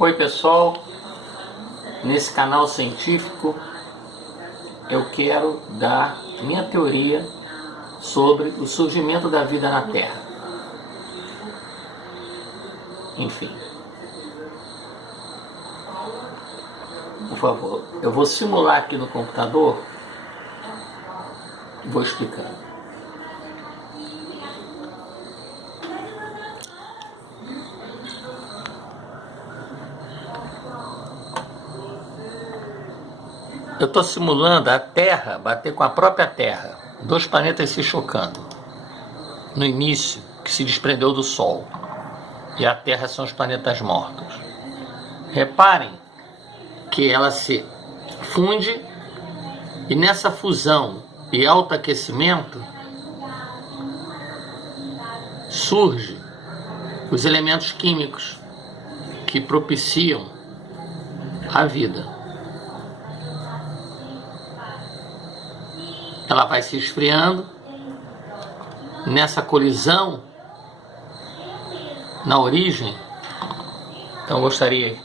Oi pessoal, nesse canal científico eu quero dar minha teoria sobre o surgimento da vida na Terra. Enfim, por favor, eu vou simular aqui no computador e vou explicando. Eu estou simulando a Terra bater com a própria Terra, dois planetas se chocando. No início, que se desprendeu do Sol, e a Terra são os planetas mortos. Reparem que ela se funde, e nessa fusão e alto aquecimento surge os elementos químicos que propiciam a vida. Ela vai se esfriando, nessa colisão, na origem. Então eu gostaria.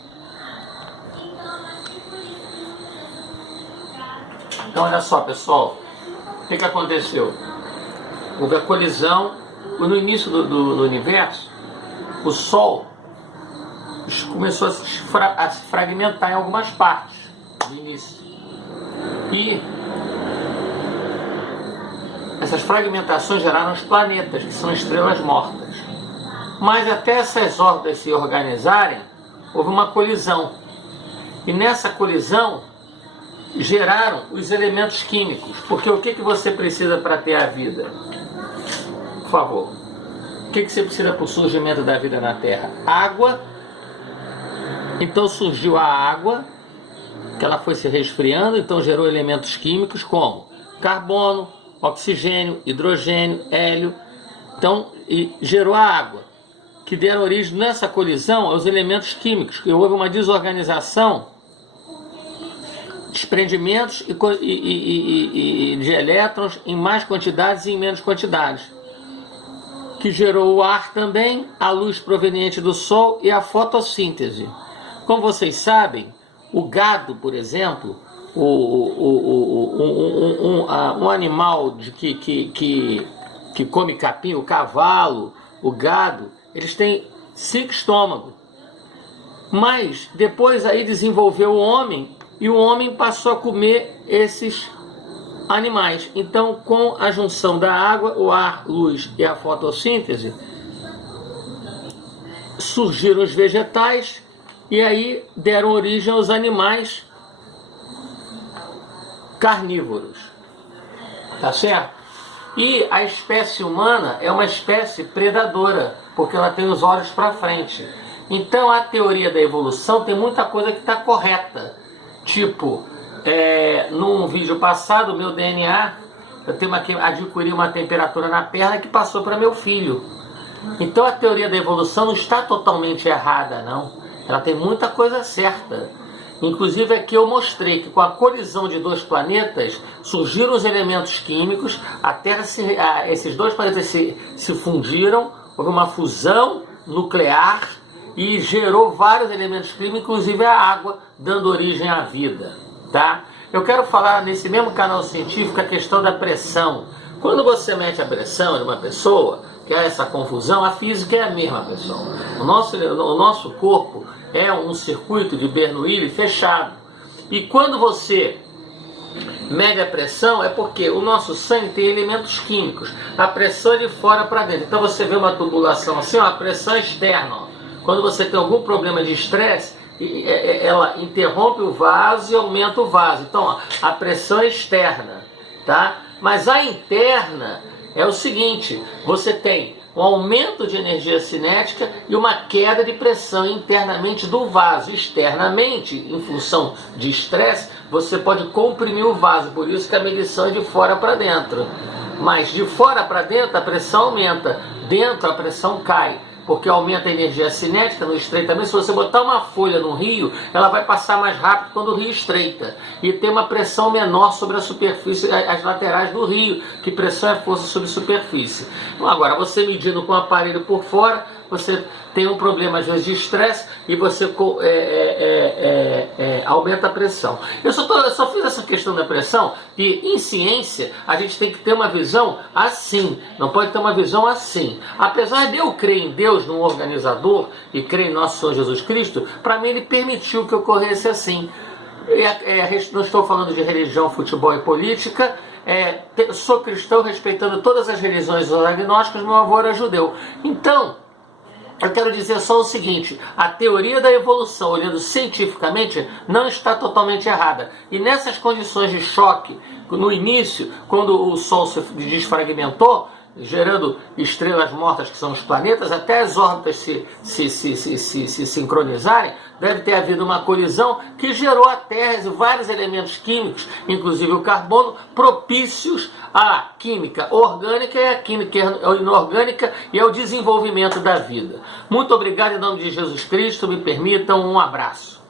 Então olha só pessoal, o que aconteceu? Houve a colisão, no início do universo, o Sol começou a se fragmentar em algumas partes do início. E essas fragmentações geraram os planetas, que são estrelas mortas. Mas até essas órbitas se organizarem, houve uma colisão. E nessa colisão, geraram os elementos químicos. Porque o que você precisa para ter a vida? Por favor. O que você precisa para o surgimento da vida na Terra? Água. Então surgiu a água, que ela foi se resfriando, então gerou elementos químicos como carbono, oxigênio, hidrogênio, hélio, então, e gerou a água, que deram origem nessa colisão aos elementos químicos, que houve uma desorganização, desprendimentos de elétrons em mais quantidades e em menos quantidades, que gerou o ar também, a luz proveniente do Sol e a fotossíntese. Como vocês sabem, o gado, por exemplo, um animal que come capim, o cavalo, o gado, eles têm 5 estômagos. Mas depois aí desenvolveu o homem, e o homem passou a comer esses animais. Então, com a junção da água, o ar, luz e a fotossíntese, surgiram os vegetais, e aí deram origem aos animais carnívoros, tá certo? E a espécie humana é uma espécie predadora, porque ela tem os olhos para frente. Então a teoria da evolução tem muita coisa que está correta. Tipo, num vídeo passado, o meu DNA, adquiri uma temperatura na perna que passou para meu filho. Então a teoria da evolução não está totalmente errada, não. Ela tem muita coisa certa. Inclusive aqui eu mostrei que com a colisão de dois planetas surgiram os elementos químicos, a Terra esses dois planetas se fundiram, houve uma fusão nuclear e gerou vários elementos químicos, inclusive a água, dando origem à vida. Tá? Eu quero falar nesse mesmo canal científico a questão da pressão. Quando você mede a pressão de uma pessoa, que é essa confusão, a física é a mesma, pessoal. O nosso corpo é um circuito de Bernoulli fechado. E quando você mede a pressão, é porque o nosso sangue tem elementos químicos. A pressão é de fora para dentro. Então você vê uma tubulação assim, ó, a pressão externa. Ó. Quando você tem algum problema de estresse, ela interrompe o vaso e aumenta o vaso. Então, ó, a pressão é externa, tá? Mas a interna é o seguinte, você tem um aumento de energia cinética e uma queda de pressão internamente do vaso. Externamente, em função de estresse, você pode comprimir o vaso, por isso que a medição é de fora para dentro. Mas de fora para dentro a pressão aumenta, dentro a pressão cai. porque aumenta a energia cinética no estreitamento. Se você botar uma folha no rio, ela vai passar mais rápido quando o rio estreita, e tem uma pressão menor sobre a superfície, as laterais do rio, que pressão é força sobre superfície. Então, agora, você medindo com o aparelho por fora, você tem um problema às vezes de estresse e você aumenta a pressão. Eu só fiz essa questão da pressão e em ciência a gente tem que ter uma visão assim, não pode ter uma visão assim. Apesar de eu crer em Deus, num organizador, e crer em nosso Senhor Jesus Cristo, para mim ele permitiu que ocorresse assim. Não estou falando de religião, futebol e política. Sou cristão respeitando todas as religiões agnósticas, meu avô era judeu. Então, eu quero dizer só o seguinte: a teoria da evolução, olhando cientificamente, não está totalmente errada. E nessas condições de choque, no início, quando o Sol se desfragmentou, gerando estrelas mortas que são os planetas, até as órbitas se sincronizarem, deve ter havido uma colisão que gerou a Terra e vários elementos químicos, inclusive o carbono, propícios à química orgânica e à química inorgânica e ao desenvolvimento da vida. Muito obrigado em nome de Jesus Cristo, me permitam um abraço.